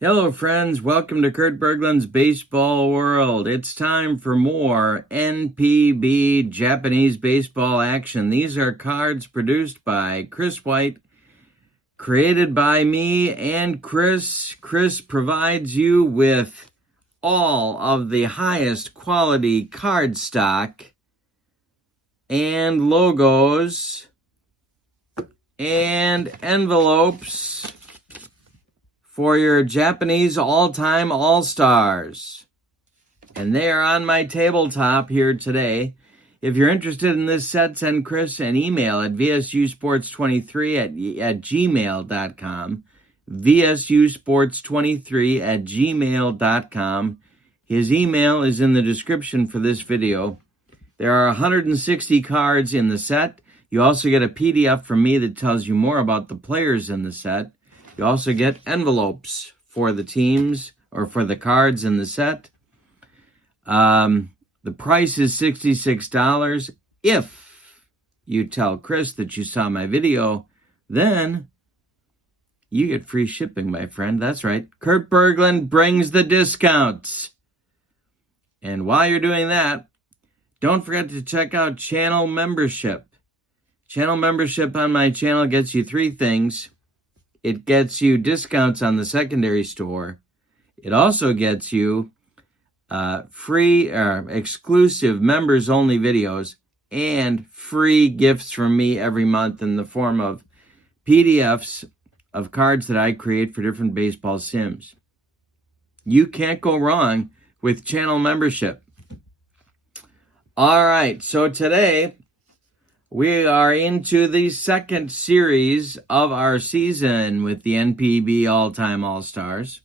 Hello, friends. Welcome to Kurt Berglund's Baseball World. It's time for more NPB Japanese baseball action. These are cards produced by Chris White, created by me and Chris. Chris provides you with all of the highest quality card stock and logos and envelopes for your Japanese all-time all-stars. And they are on my tabletop here today. If you're interested in this set, send Chris an email at vsusports23 at gmail.com. vsusports23 at gmail.com. His email is in the description for this video. There are 160 cards in the set. You also get a PDF from me that tells you more about the players in the set. You also get envelopes for the teams or for the cards in the set. The price is $66. If you tell Chris that you saw my video, then you get free shipping, my friend. That's right. Kurt Berglund brings the discounts. And while you're doing that, don't forget to check out channel membership. Channel membership on my channel gets you three things. It gets you discounts on the secondary store. It also gets you free or exclusive members-only videos and free gifts from me every month in the form of PDFs of cards that I create for different baseball sims. You can't go wrong with channel membership. All right, so today we are into the second series of our season with the NPB All-Time All-Stars.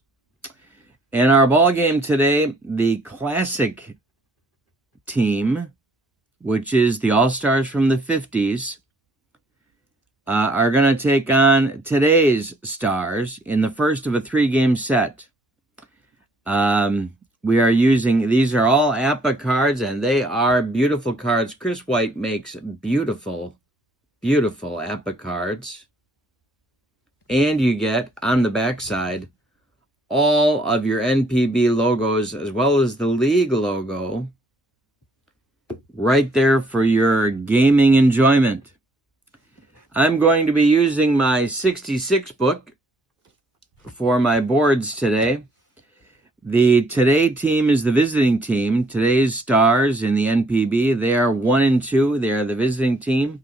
In our ball game today, the classic team, which is the All-Stars from the 50s, are going to take on today's stars in the first of a three-game set. We are using, these are all APA cards, and they are beautiful cards. Chris White makes beautiful, beautiful APA cards. And you get, on the backside, all of your NPB logos, as well as the league logo, right there for your gaming enjoyment. I'm going to be using my 66 book for my boards today. The today team is the visiting team. Today's stars in the NPB, they are 1 and 2. They are the visiting team.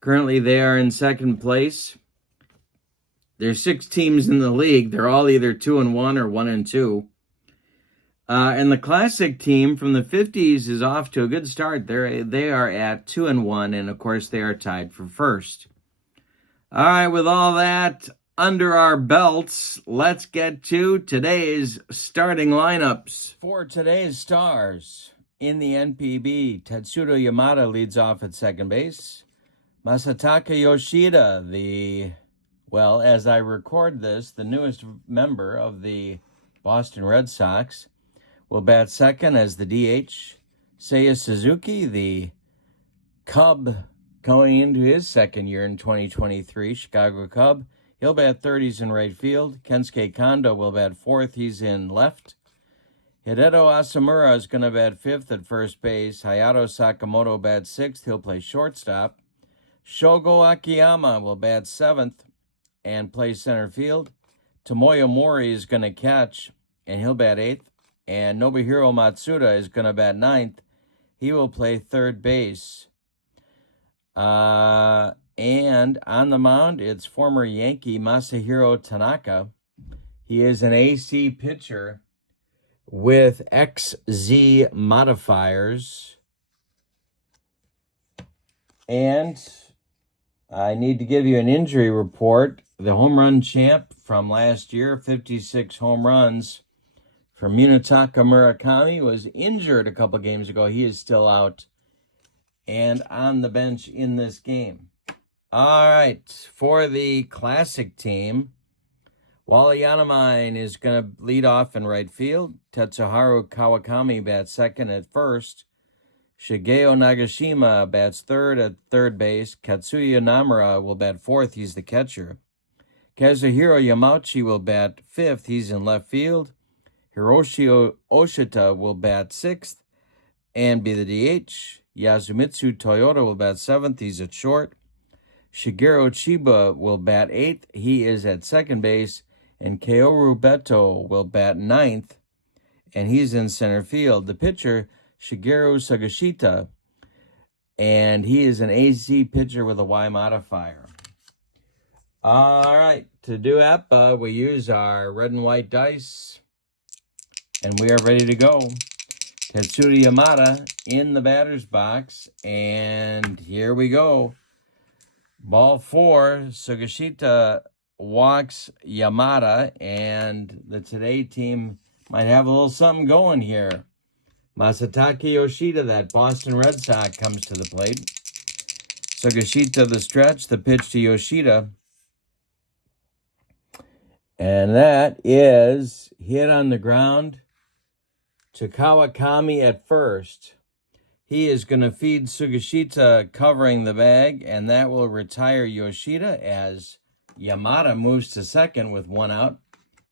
Currently, they are in second place. There's 6 teams in the league. They're all either 2 and 1 or 1 and 2. And the classic team from the 50s is off to a good start. They are at 2 and 1, and of course, they are tied for first. All right, with all that under our belts, let's get to today's starting lineups. For today's stars in the NPB, Tetsudo Yamada leads off at second base. Masataka Yoshida, as I record this, the newest member of the Boston Red Sox, will bat second as the DH. Seiya Suzuki, the Cub going into his second year in 2023, Chicago Cub, he'll bat third, he's in right field. Kensuke Kondo will bat fourth, he's in left. Hideto Asamura is going to bat fifth at first base. Hayato Sakamoto bats sixth, he'll play shortstop. Shogo Akiyama will bat seventh and play center field. Tomoyo Mori is going to catch, and he'll bat eighth. And Nobuhiro Matsuda is going to bat ninth. He will play third base. And on the mound, it's former Yankee Masahiro Tanaka. He is an AC pitcher with XZ modifiers. And I need to give you an injury report. The home run champ from last year, 56 home runs, from Munetaka Murakami, was injured a couple games ago. He is still out and on the bench in this game. All right, for the classic team, Wally Yanamine is going to lead off in right field. Tetsuharu Kawakami bats second at first. Shigeo Nagashima bats third at third base. Katsuya Namura will bat fourth. He's the catcher. Kazuhiro Yamauchi will bat 5th. He's in left field. Hiroshi Oshita will bat 6th and be the DH. Yasumitsu Toyota will bat 7th. He's at short. Shigeru Chiba will bat 8th. He is at second base. And Kaoru Beto will bat 9th, and he's in center field. The pitcher, Shigeru Sugashita, and he is an AZ pitcher with a Y modifier. All right, to do APA, we use our red and white dice, and we are ready to go. Tetsuya Yamada in the batter's box, and here we go. Ball 4, Sugashita walks Yamada, and the Today team might have a little something going here. Masataka Yoshida, that Boston Red Sox, comes to the plate. Sugashita the stretch, the pitch to Yoshida. And that is hit on the ground to Kawakami at first. He is going to feed Sugashita covering the bag, and that will retire Yoshida as Yamada moves to second with 1 out,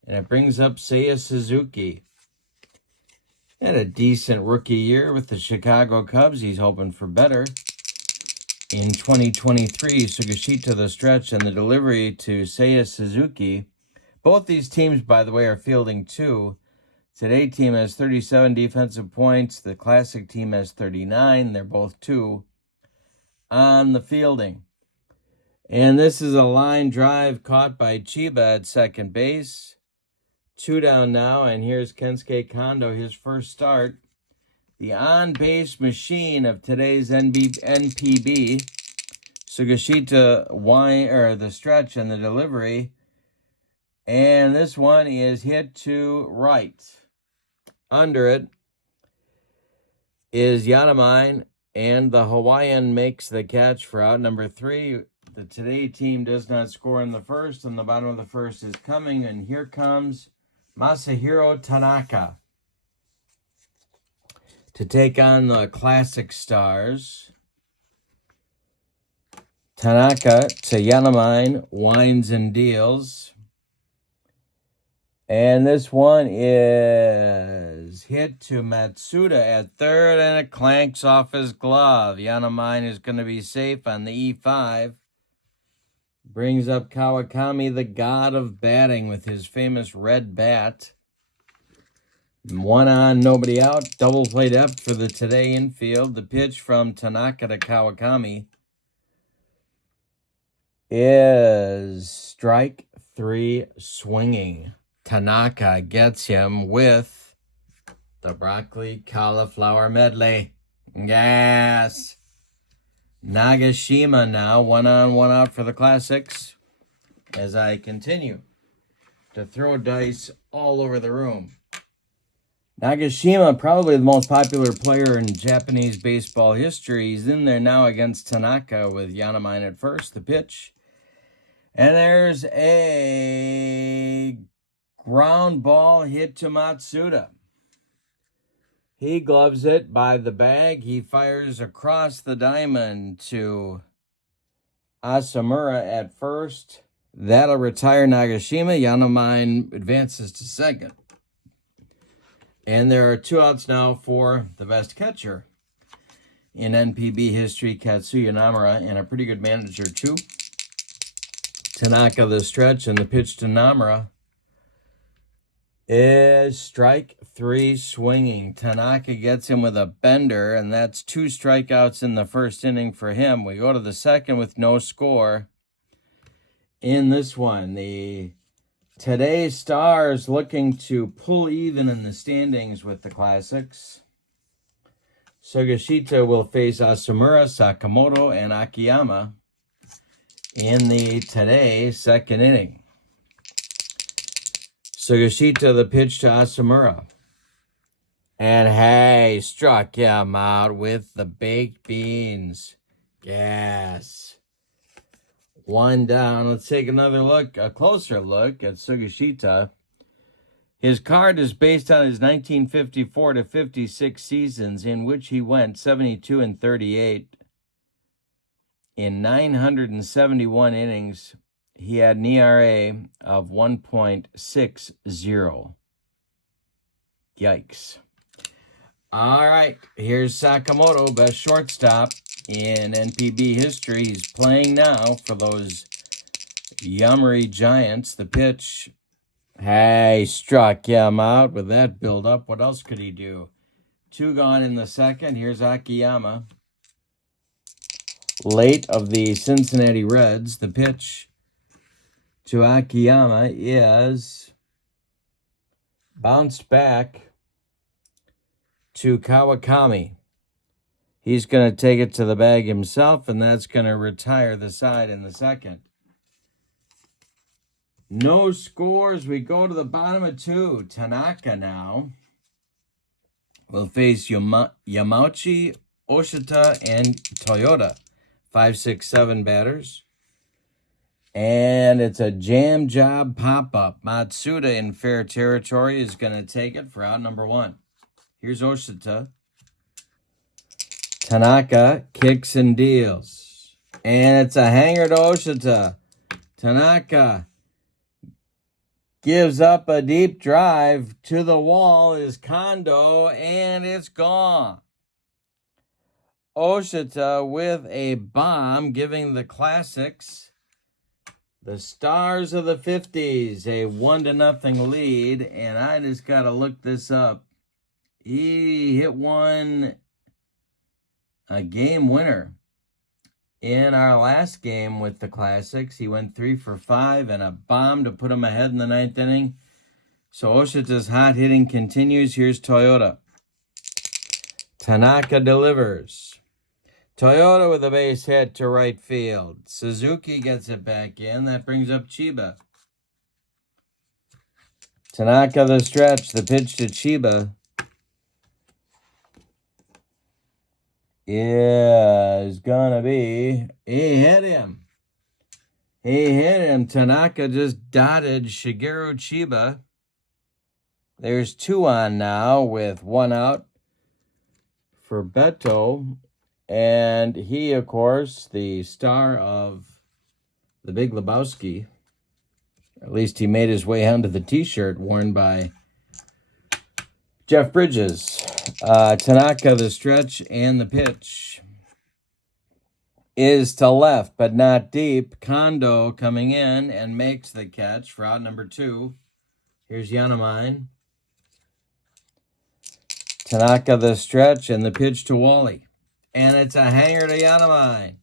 and it brings up Seiya Suzuki. Had a decent rookie year with the Chicago Cubs. He's hoping for better. In 2023, Sugashita the stretch and the delivery to Seiya Suzuki. Both these teams, by the way, are fielding 2. Today team has 37 defensive points. The Classic team has 39. They're both 2 on the fielding. And this is a line drive caught by Chiba at second base. 2 down now, and here's Kensuke Kondo, his first start. The on-base machine of today's NPB. Sugashita the stretch and the delivery. And this one is hit to right. Under it is Yanamine, and the Hawaiian makes the catch for out number 3. The Today team does not score in the first, and the bottom of the first is coming, and here comes Masahiro Tanaka to take on the Classic Stars. Tanaka to Yanamine, winds and deals. And this one is hit to Matsuda at third, and it clanks off his glove. Yanamine is going to be safe on the E5. Brings up Kawakami, the god of batting, with his famous red bat. 1 on, nobody out. Double play depth for the Today infield. The pitch from Tanaka to Kawakami is strike 3 swinging. Tanaka gets him with the broccoli cauliflower medley. Yes. Nagashima now, 1 on, 1 out for the Classics, as I continue to throw dice all over the room. Nagashima, probably the most popular player in Japanese baseball history. He's in there now against Tanaka with Yanamine at first, the pitch. And there's a ground ball hit to Matsuda. He gloves it by the bag. He fires across the diamond to Asamura at first. That'll retire Nagashima. Yanamine advances to second. And there are 2 outs now for the best catcher in NPB history, Katsuya Namura, and a pretty good manager too. Tanaka the stretch, and the pitch to Namura is strike 3 swinging. Tanaka gets him with a bender, and that's 2 strikeouts in the first inning for him. We go to the second with no score. In this one, the Today Stars looking to pull even in the standings with the Classics. Sugashita will face Asamura, Sakamoto, and Akiyama in the Today second inning. Sugashita the pitch to Asamura. And hey, struck him out with the baked beans. Yes. 1 down. Let's take another look, a closer look at Sugashita. His card is based on his 1954 to 56 seasons, in which he went 72 and 38 in 971 innings he had an ERA of 1.60. Yikes. All right, here's Sakamoto, best shortstop in NPB history. He's playing now for those Yomiuri Giants. The pitch, hey, struck him out with that build-up. What else could he do? 2 gone in the second. Here's Akiyama. Late of the Cincinnati Reds. The pitch to Akiyama is bounced back to Kawakami. He's going to take it to the bag himself, and that's going to retire the side in the second. No scores. We go to the bottom of 2. Tanaka now will face Yamauchi, Oshita, and Toyota. 5, 6, 7 batters. And it's a jam job pop-up. Matsuda in fair territory is going to take it for out number 1. Here's Oshita. Tanaka kicks and deals. And it's a hanger to Oshita. Tanaka gives up a deep drive to the wall is Kondo, and it's gone. Oshita with a bomb, giving the Classics, the Stars of the 50s, a 1-0 lead, and I just got to look this up. He hit one, a game winner. In our last game with the Classics, he went 3 for 5 and a bomb to put him ahead in the 9th inning. So Oshita's hot hitting continues. Here's Toyota. Tanaka delivers. Toyota with a base hit to right field. Suzuki gets it back in. That brings up Chiba. Tanaka the stretch. The pitch to Chiba is gonna be, he hit him. Tanaka just dotted Shigeru Chiba. There's 2 on now with 1 out for Beto. And he, of course, the star of The Big Lebowski. At least he made his way onto the t-shirt worn by Jeff Bridges. Tanaka the stretch, and the pitch is to left, but not deep. Kondo coming in and makes the catch for out number 2. Here's Yanamine. Tanaka the stretch, and the pitch to Wally. And it's a hanger to Yanamine.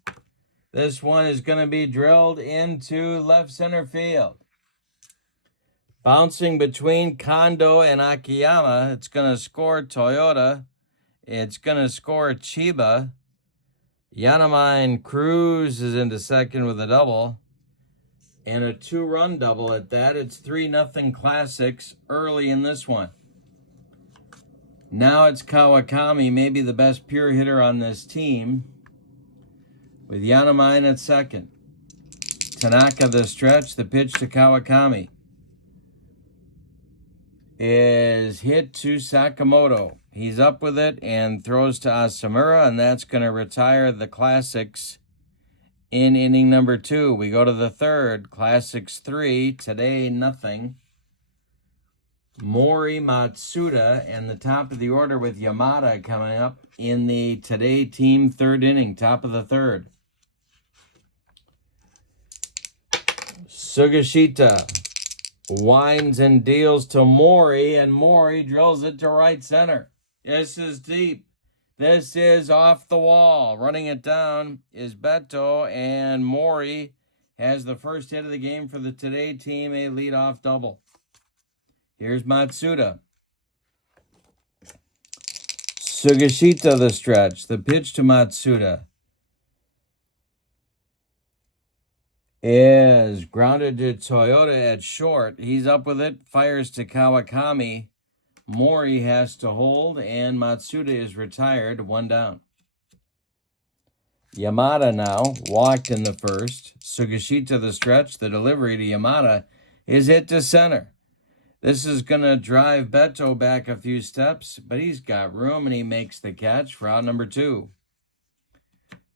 This one is going to be drilled into left center field. Bouncing between Kondo and Akiyama, it's going to score Toyota. It's going to score Chiba. Yanamine cruises into second with a double. And a 2-run double at that. It's 3-0 Classics early in this one. Now it's Kawakami, maybe the best pure hitter on this team, with Yanamine at second. Tanaka the stretch, the pitch to Kawakami is hit to Sakamoto. He's up with it and throws to Asamura, and that's going to retire the Classics in inning number 2. We go to the third. Classics 3, today nothing. Mori, Matsuda, and the top of the order with Yamada coming up in the Today team 3rd inning, top of the 3rd. Sugashita winds and deals to Mori, and Mori drills it to right center. This is deep. This is off the wall. Running it down is Beto, and Mori has the first hit of the game for the Today team, a leadoff double. Here's Matsuda. Sugashita the stretch. The pitch to Matsuda is grounded to Toyota at short. He's up with it. Fires to Kawakami. Mori has to hold, and Matsuda is retired. 1 down. Yamada now walked in the first. Sugashita the stretch. The delivery to Yamada is hit to center. This is going to drive Beto back a few steps, but he's got room, and he makes the catch for out number 2.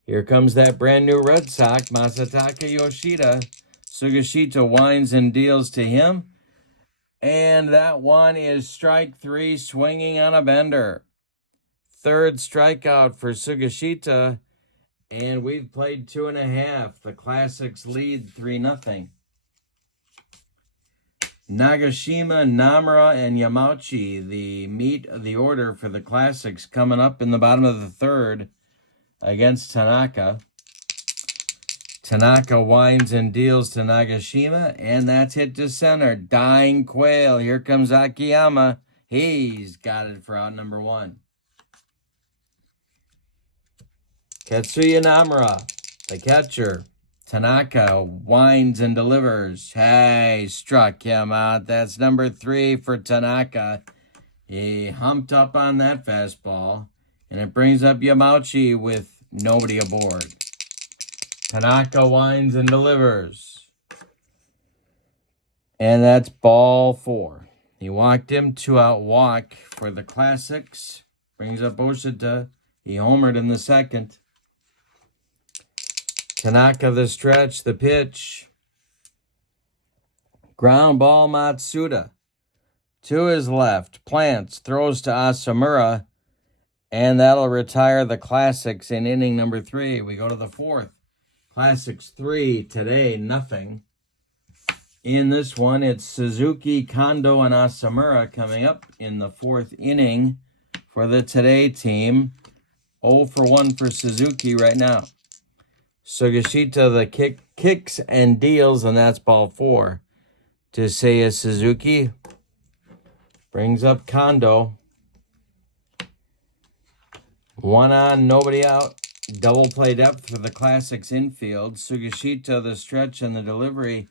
Here comes that brand new Red Sox, Masataka Yoshida. Sugashita winds and deals to him. And that one is strike 3, swinging on a bender. Third strikeout for Sugashita. And we've played 2.5. The Classics lead 3-0. Nagashima, Namura, and Yamauchi, the meat of the order for the Classics, coming up in the bottom of the third against Tanaka. Tanaka winds and deals to Nagashima, and that's hit to center. Dying Quail. Here comes Akiyama. He's got it for out number 1. Katsuya Namura, the catcher. Tanaka winds and delivers. Hey, struck him out. That's number 3 for Tanaka. He humped up on that fastball, and it brings up Yamauchi with nobody aboard. Tanaka winds and delivers. And that's ball 4. He walked him, 2-out walk for the Classics. Brings up Oshita. He homered in the second. Tanaka the stretch, the pitch. Ground ball Matsuda. To his left. Plants, throws to Asamura. And that'll retire the Classics in inning number 3. We go to the 4th. Classics 3, Today nothing. In this one, it's Suzuki, Kondo, and Asamura coming up in the 4th inning for the Today team. 0 for 1 for Suzuki right now. Sugashita the kicks and deals, and that's ball 4. Seiya Suzuki brings up Kondo. 1 on, nobody out. Double play depth for the Classics infield. Sugashita the stretch and the delivery.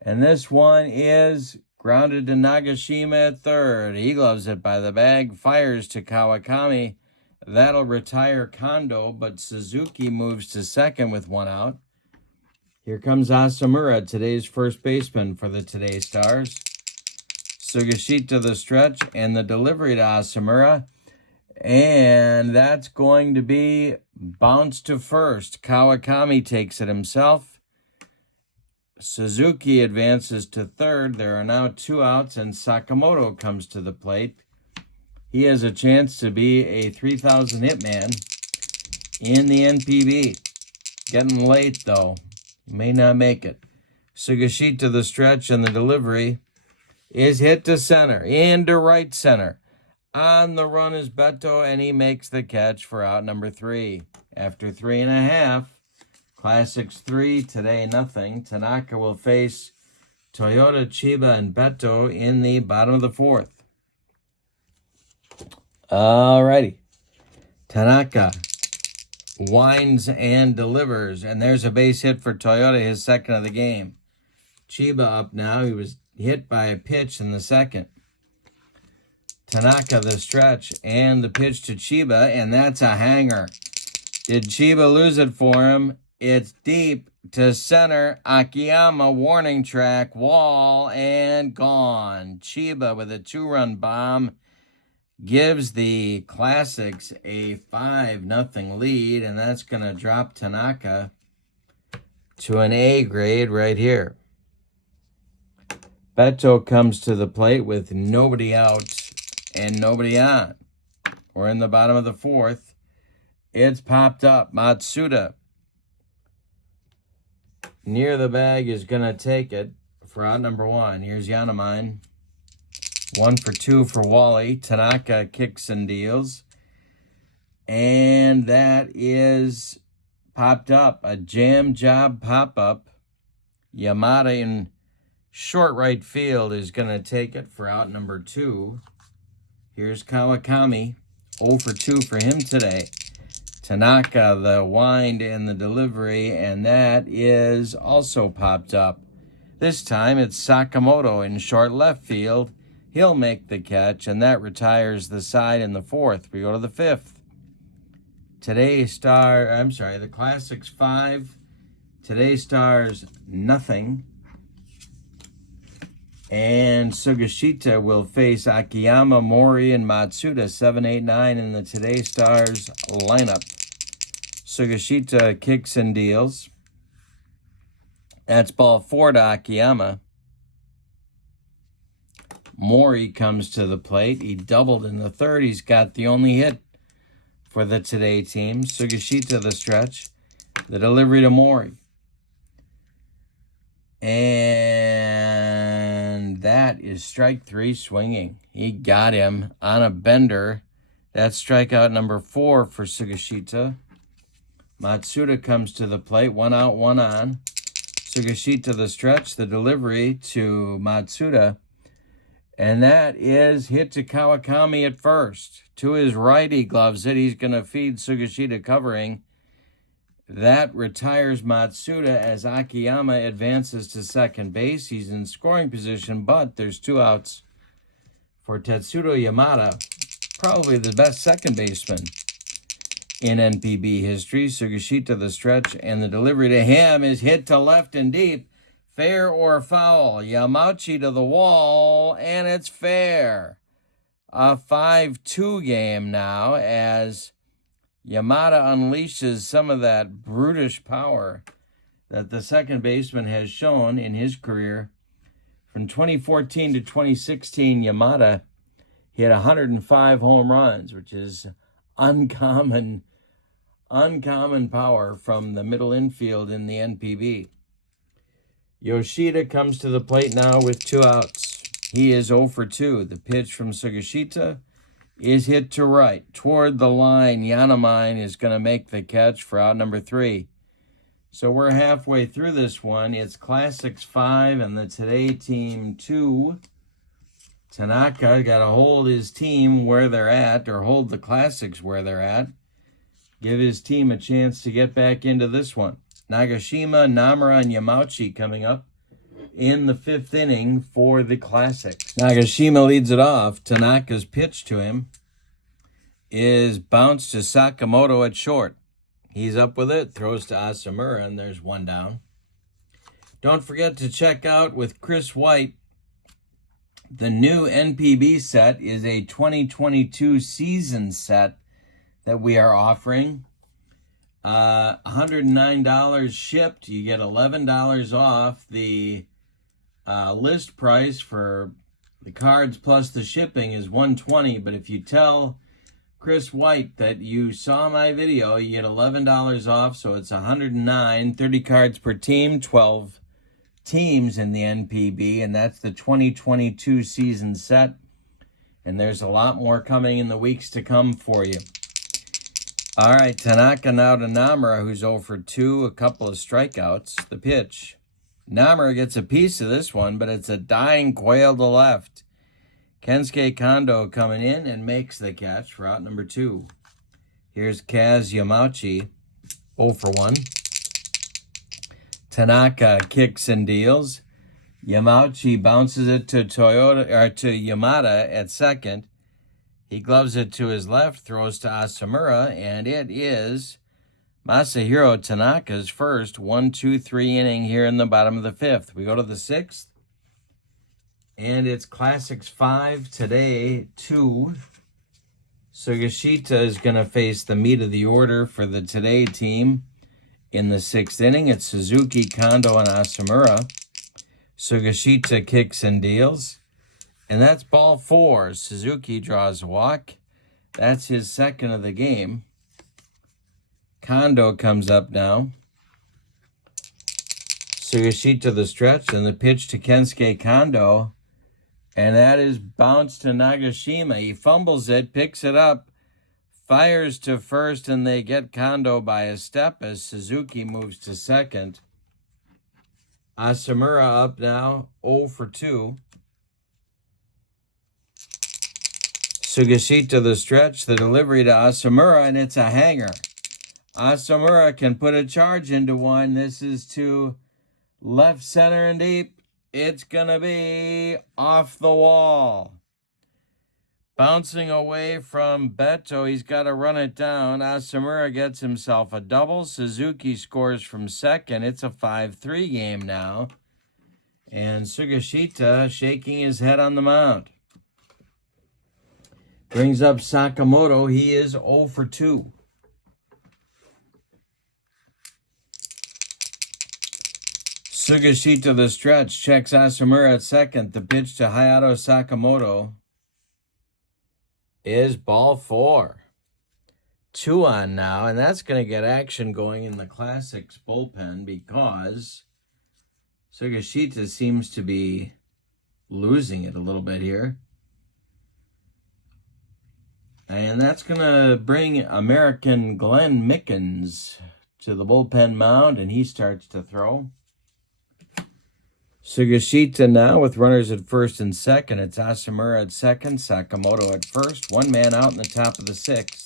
And this one is grounded to Nagashima at third. He gloves it by the bag, fires to Kawakami. That'll retire Kondo, but Suzuki moves to second with 1 out. Here comes Asamura, today's first baseman for the Today Stars. Sugashita the stretch and the delivery to Asamura. And that's going to be bounced to first. Kawakami takes it himself. Suzuki advances to third. There are now 2 outs, and Sakamoto comes to the plate. He has a chance to be a 3,000 hit man in the NPB. Getting late, though. May not make it. Sugashita the stretch and the delivery is hit to center, into right center. On the run is Beto, and he makes the catch for out number 3. After 3.5, Classics 3, Today nothing. Tanaka will face Toyota, Chiba, and Beto in the bottom of the 4th. Alrighty. Tanaka winds and delivers, and there's a base hit for Toyota, his second of the game. Chiba up now. He was hit by a pitch in the second. Tanaka the stretch and the pitch to Chiba, and that's a hanger. Did Chiba lose it for him? It's deep to center. Akiyama, warning track, wall, and gone. Chiba with a 2-run bomb gives the Classics a 5-0 lead, and that's going to drop Tanaka to an A grade right here. Beto comes to the plate with nobody out and nobody on. We're in the bottom of the 4th. It's popped up. Matsuda near the bag is going to take it for out number 1. Here's Yanamine. 1 for 2 for Wally. Tanaka kicks and deals. And that is popped up. A jam job pop-up. Yamada in short right field is going to take it for out number 2. Here's Kawakami. 0 for 2 for him today. Tanaka, the wind and the delivery, and that is also popped up. This time it's Sakamoto in short left field. He'll make the catch, and that retires the side in the 4th. We go to the 5th. The Classics 5. Today Stars nothing. And Sugashita will face Akiyama, Mori, and Matsuda, 7, 8, 9 in the Today Stars lineup. Sugashita kicks and deals. That's ball 4 to Akiyama. Mori comes to the plate. He doubled in the third. He's got the only hit for the Today team. Sugashita the stretch. The delivery to Mori. And that is strike 3 swinging. He got him on a bender. That's strikeout number 4 for Sugashita. Matsuda comes to the plate. 1 out, 1 on. Sugashita the stretch. The delivery to Matsuda. And that is hit to Kawakami at first. To his right, he gloves it. He's going to feed Sugashita covering. That retires Matsuda as Akiyama advances to second base. He's in scoring position, but there's 2 outs for Tetsudo Yamada, probably the best second baseman in NPB history. Sugashita the stretch, and the delivery to him is hit to left and deep. Fair or foul? Yamauchi to the wall, and it's fair. A 5-2 game now as Yamada unleashes some of that brutish power that the second baseman has shown in his career. From 2014 to 2016, Yamada hit 105 home runs, which is uncommon power from the middle infield in the NPB. Yoshida comes to the plate now with 2 outs. He is 0 for 2. The pitch from Sugashita is hit to right. Toward the line, Yanamine is going to make the catch for out number 3. So we're halfway through this one. It's Classics 5 and the Today team 2. Tanaka got to hold his team where they're at, or hold the Classics where they're at. Give his team a chance to get back into this one. Nagashima, Namura, and Yamauchi coming up in the 5th inning for the Classics. Nagashima leads it off. Tanaka's pitch to him is bounced to Sakamoto at short. He's up with it, throws to Asamura, and there's 1 down. Don't forget to check out with Chris White. The new NPB set is a 2022 season set that we are offering. $109 shipped. You get $11 off. The list price for the cards plus the shipping is $120. But if you tell Chris White that you saw my video, you get $11 off. So it's $109. 30 cards per team, 12 teams in the NPB, and that's the 2022 season set. And there's a lot more coming in the weeks to come for you. All right, Tanaka now to Namura, who's 0 for 2, a couple of strikeouts. The pitch. Namura gets a piece of this one, but it's a dying quail to left. Kensuke Kondo coming in and makes the catch for out number 2. Here's Kaz Yamauchi, 0 for 1. Tanaka kicks and deals. Yamauchi bounces it to Yamada at second. He gloves it to his left, throws to Asamura, and it is Masahiro Tanaka's first 1-2-3 inning here in the bottom of the 5th. We go to the 6th, and it's Classics 5, Today 2. Sugashita is going to face the meat of the order for the Today team in the 6th inning. It's Suzuki, Kondo, and Asamura. Sugashita kicks and deals. And that's ball 4. Suzuki draws a walk. That's his second of the game. Kondo comes up now. Sugashita the stretch, and the pitch to Kensuke Kondo. And that is bounced to Nagashima. He fumbles it, picks it up, fires to first, and they get Kondo by a step as Suzuki moves to second. Asamura up now, 0 for 2. Sugashita the stretch, the delivery to Asamura, and it's a hanger. Asamura can put a charge into one. This is to left center and deep. It's going to be off the wall. Bouncing away from Beto, he's got to run it down. Asamura gets himself a double. Suzuki scores from second. It's a 5-3 game now. And Sugashita shaking his head on the mound. Brings up Sakamoto. He is 0 for 2. Sugashita the stretch checks Asumura at second. The pitch to Hayato Sakamoto is ball 4. 2 on now, and that's going to get action going in the Classics bullpen because Sugashita seems to be losing it a little bit here. And that's going to bring American Glenn Mickens to the bullpen mound, and he starts to throw. Sugashita now with runners at first and second. It's Asumura at second, Sakamoto at first. 1 man out in the top of the 6th.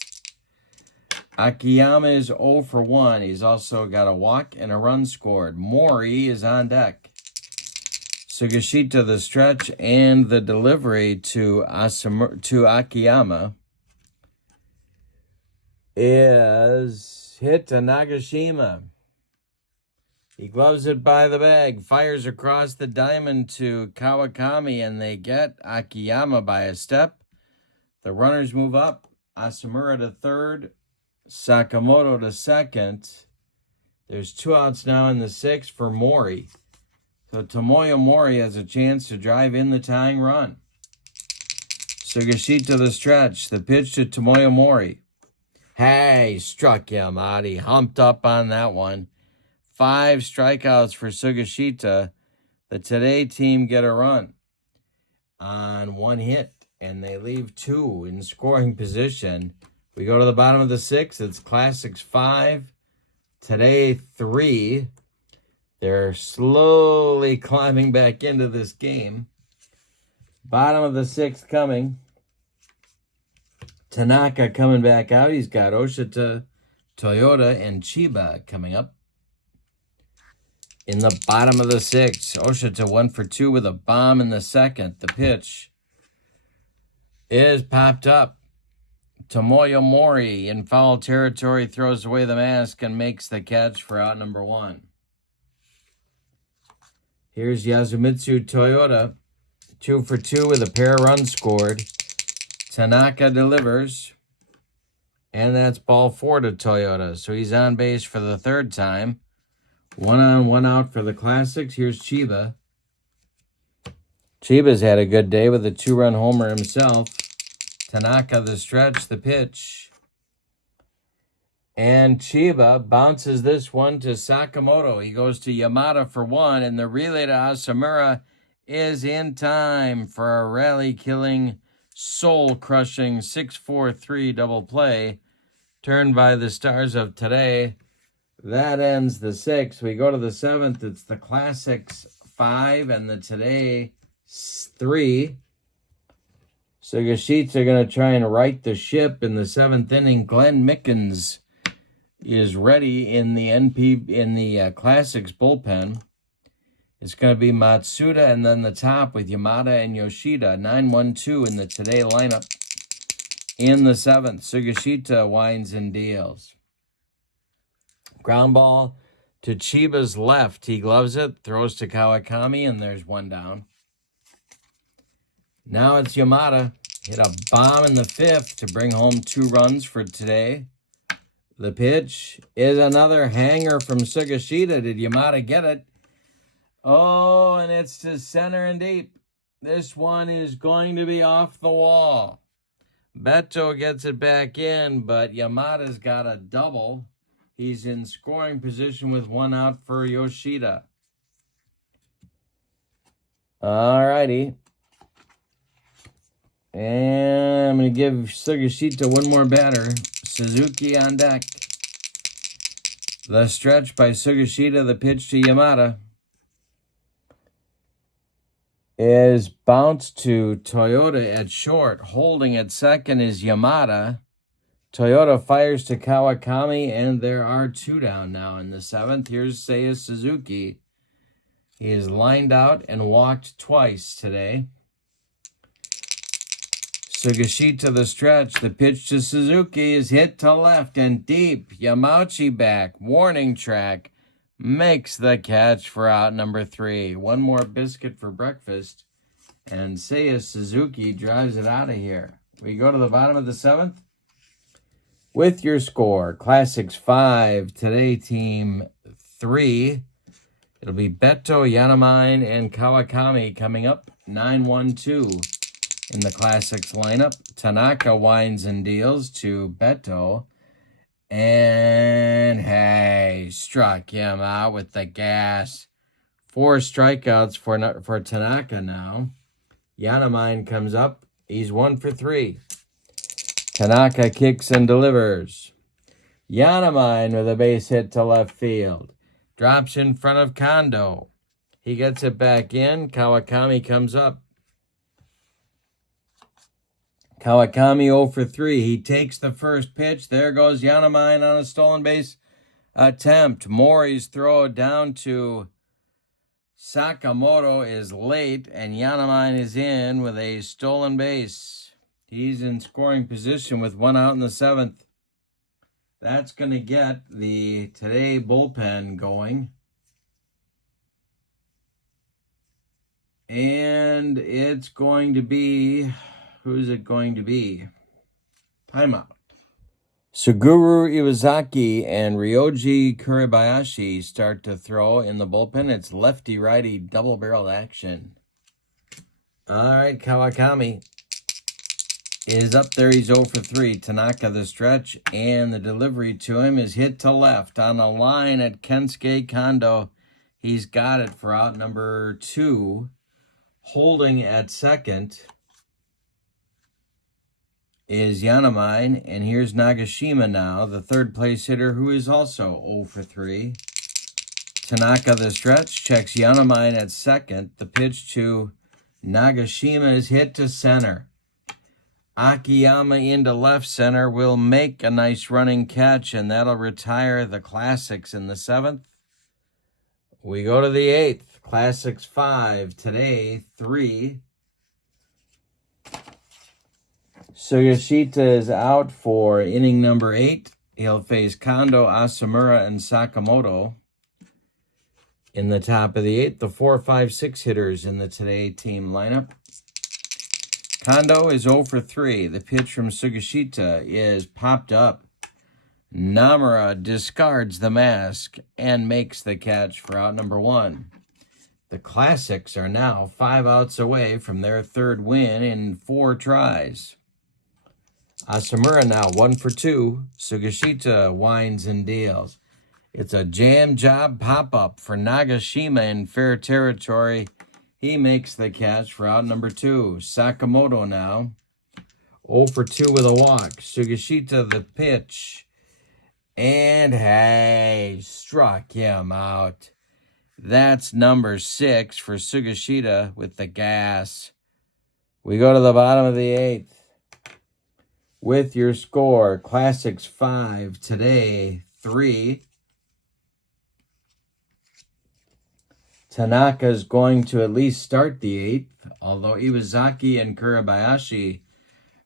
Akiyama is 0 for 1. He's also got a walk and a run scored. Mori is on deck. Sugashita the stretch and the delivery to Akiyama is hit to Nagashima. He gloves it by the bag, fires across the diamond to Kawakami, and they get Akiyama by a step. The runners move up. Asumura to third, Sakamoto to second. There's 2 outs now in the 6th for Mori. So Tomoyo Mori has a chance to drive in the tying run. Sugashita the stretch, the pitch to Tomoyo Mori. Hey, struck Yamada, humped up on that one. 5 strikeouts for Sugashita. The Today team get a run on 1 hit, and they leave 2 in scoring position. We go to the bottom of the 6th. It's Classics 5, Today 3. They're slowly climbing back into this game. Bottom of the 6th coming. Tanaka coming back out. He's got Oshita, Toyota, and Chiba coming up. In the bottom of the 6th, Oshita 1 for 2 with a bomb in the 2nd. The pitch is popped up. Tomoyo Mori in foul territory throws away the mask and makes the catch for out number 1. Here's Yasumitsu Toyota, 2 for 2 with a pair of runs scored. Tanaka delivers, and that's ball 4 to Toyota. So he's on base for the 3rd time. 1 on, 1 out for the Classics. Here's Chiba. Chiba's had a good day with a 2-run homer himself. Tanaka the stretch, the pitch. And Chiba bounces this one to Sakamoto. He goes to Yamada for 1, and the relay to Asumura is in time for a rally-killing, soul-crushing 6-4-3 double play turned by the Stars of Today. That ends the 6th. We go to the 7th. It's the Classics 5 and the Today 3. Sugashita are going to try and right the ship in the 7th inning. Glenn Mickens is ready in the Classics bullpen. It's going to be Matsuda and then the top with Yamada and Yoshida. 9-1-2 in the Today lineup. In the 7th, Sugashita winds and deals. Ground ball to Chiba's left. He gloves it, throws to Kawakami, and there's 1 down. Now it's Yamada. Hit a bomb in the 5th to bring home 2 runs for Today. The pitch is another hanger from Sugashita. Did Yamada get it? Oh, and it's to center and deep. This one is going to be off the wall. Beto gets it back in, but Yamada's got a double. He's in scoring position with 1 out for Yoshida. All righty. And I'm going to give Sugashita 1 more batter. Suzuki on deck. The stretch by Sugashita, the pitch to Yamada, is bounced to Toyota at short. Holding at second is Yamada. Toyota fires to Kawakami, and there are 2 down now in the 7th. Here's Seiya Suzuki. He is lined out and walked twice today. Sugashita the stretch. The pitch to Suzuki is hit to left and deep. Yamauchi back. Warning track. Makes the catch for out number 3. 1 more biscuit for breakfast. And Seiya Suzuki drives it out of here. We go to the bottom of the 7th. With your score, Classics 5, Today Team 3. It'll be Beto, Yanamine, and Kawakami coming up. 9-1-2 in the Classics lineup. Tanaka winds and deals to Beto. And hey, struck him out with the gas. 4 strikeouts for Tanaka now. Yanamine comes up. He's 1 for 3. Tanaka kicks and delivers. Yanamine with a base hit to left field. Drops in front of Kondo. He gets it back in. Kawakami comes up. Kawakami 0 for 3. He takes the first pitch. There goes Yanamine on a stolen base attempt. Mori's throw down to Sakamoto is late, and Yanamine is in with a stolen base. He's in scoring position with 1 out in the 7th. That's going to get the Today bullpen going. And it's going to be, who's it going to be? Timeout. Suguru Iwazaki and Ryoji Kuribayashi start to throw in the bullpen. It's lefty-righty double-barreled action. All right, Kawakami is up there. He's 0 for 3. Tanaka the stretch, and the delivery to him is hit to left on the line at Kensuke Kondo. He's got it for out number 2. Holding at second is Yanamine, and here's Nagashima now, the third place hitter, who is also 0 for 3. Tanaka the stretch checks Yanamine at second. The pitch to Nagashima is hit to center. Akiyama into left center will make a nice running catch, and that'll retire the Classics in the 7th. We go to the 8th. Classics 5, Today 3. Sugashita is out for inning number 8. He'll face Kondo, Asamura, and Sakamoto in the top of the 8th. The 4, 5, 6 hitters in the Today team lineup. Kondo is 0 for 3. The pitch from Sugashita is popped up. Namura discards the mask and makes the catch for out number 1. The Classics are now 5 outs away from their 3rd win in 4 tries. Asamura now 1 for 2. Sugashita winds and deals. It's a jam job pop-up for Nagashima in fair territory. He makes the catch for out number 2. Sakamoto now 0 for 2 with a walk. Sugashita the pitch. And hey, struck him out. That's number 6 for Sugashita with the gas. We go to the bottom of the 8th. With your score, Classics 5, Today 3. Tanaka's going to at least start the 8th, although Iwazaki and Kuribayashi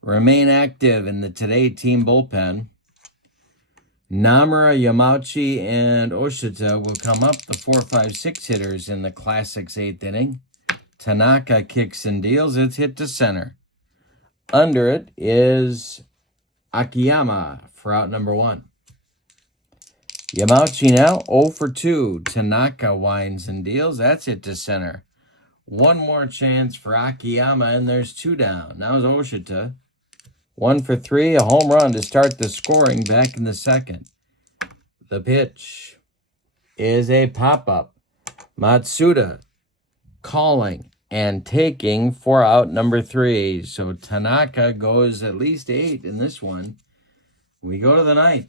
remain active in the Today team bullpen. Namura, Yamauchi, and Oshita will come up, the 4, 5, 6 hitters in the Classics 8th inning. Tanaka kicks and deals. It's hit to center. Under it is Akiyama for out number 1. Yamauchi now 0 for 2. Tanaka winds and deals. That's hit to center. One more chance for Akiyama, and there's 2 down. Now is Oshita. 1 for 3, a home run to start the scoring back in the 2nd. The pitch is a pop-up. Matsuda calling and taking for out number 3. So Tanaka goes at least 8 in this one. We go to the 9th.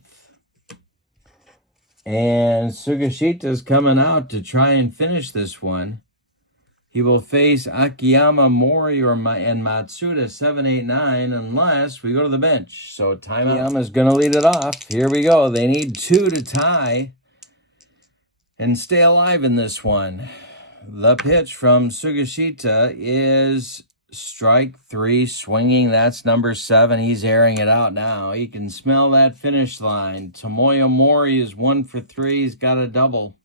And Sugashita's coming out to try and finish this one. He will face Akiyama, Mori, and Matsuda 7, 8, 9 unless we go to the bench. So Akiyama's going to lead it off. Here we go. They need 2 to tie and stay alive in this one. The pitch from Sugashita is strike 3, swinging. That's number 7. He's airing it out now. He can smell that finish line. Tomoya Mori is 1 for 3. He's got a double.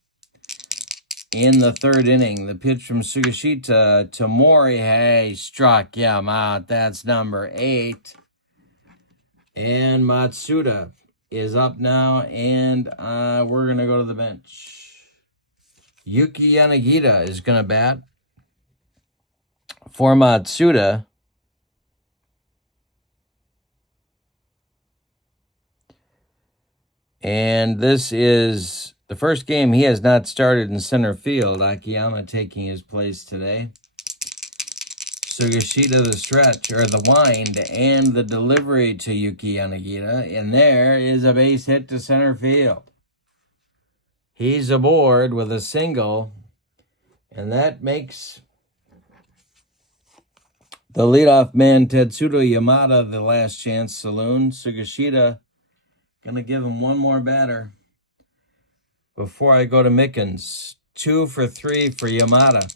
In the 3rd inning, the pitch from Sugashita to Mori. Hey, struck him out. That's number 8. And Matsuda is up now, and we're going to go to the bench. Yuki Yanagita is going to bat for Matsuda. And this is the first game he has not started in center field. Akiyama taking his place today. Sugashita the stretch, or the wind, and the delivery to Yuki Yanagita. And there is a base hit to center field. He's aboard with a single, and that makes the leadoff man, Tetsuto Yamada, the last chance saloon. Sugashita going to give him one more batter before I go to Mickens. 2 for 3 for Yamada.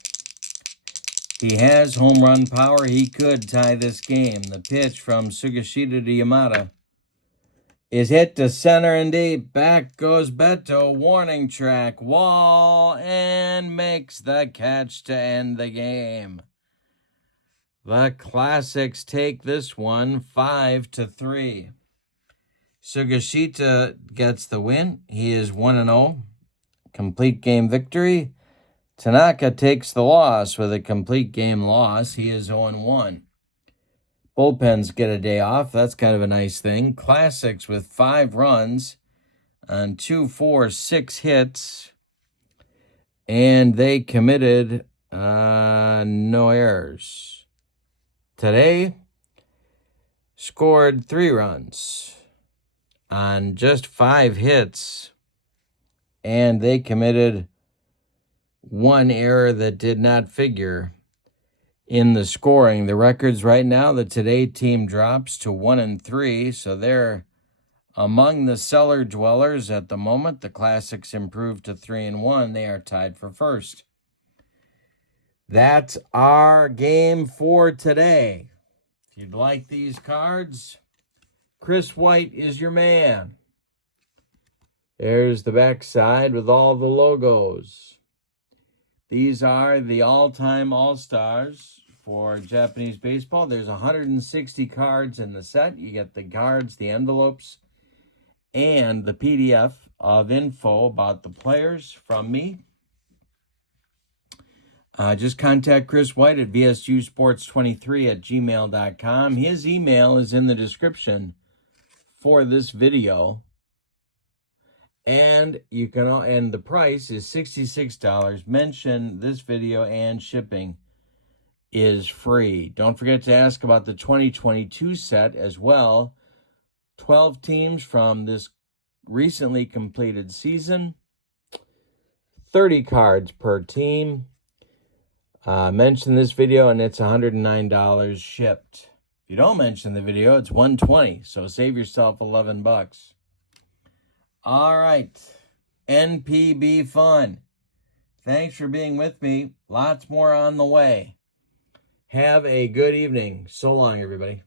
He has home run power. He could tie this game. The pitch from Sugashita to Yamada is hit to center and deep. Back goes Beto. Warning track. Wall. And makes the catch to end the game. The Classics take this one 5-3. Sugashita gets the win. He is 1-0. Complete game victory. Tanaka takes the loss with a complete game loss. He is 0-1. Bullpens get a day off. That's kind of a nice thing. Classics with 5 runs on 2, 4, 6 hits. And they committed no errors. Today scored 3 runs on just 5 hits. And they committed 1 error that did not figure in the scoring. The records right now, the Today team drops to 1-3, so they're among the cellar dwellers at the moment. The Classics improved to 3-1. They are tied for first. That's our game for today. If you'd like these cards, Chris White is your man. There's the back side with all the logos. These are the all-time All-Stars for Japanese baseball. There's 160 cards in the set. You get the cards, the envelopes, and the PDF of info about the players from me. Just contact Chris White at vsusports23@gmail.com. His email is in the description for this video. And the price is $66. Mention this video and shipping is free. Don't forget to ask about the 2022 set as well. 12 teams from this recently completed season. 30 cards per team. Mention this video and it's $109 shipped. If you don't mention the video, it's $120. So save yourself $11. All right, NPB fun. Thanks for being with me. Lots more on the way. Have a good evening. So long, everybody.